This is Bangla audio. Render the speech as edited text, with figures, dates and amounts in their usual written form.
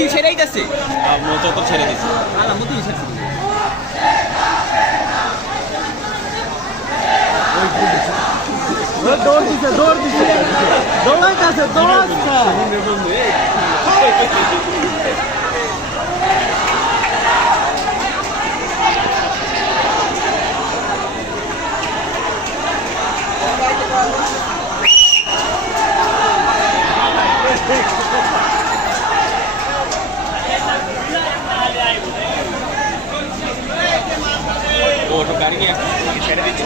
মতি ছেড়েই যাচ্ছে, যত ছেড়ে দিচ্ছে মতি ছেড়ে দৌড় দিছে দৌড়াইতেছে দৌড়াচ্ছে গাড়ি নিয়ে ছেড়ে দিচ্ছে।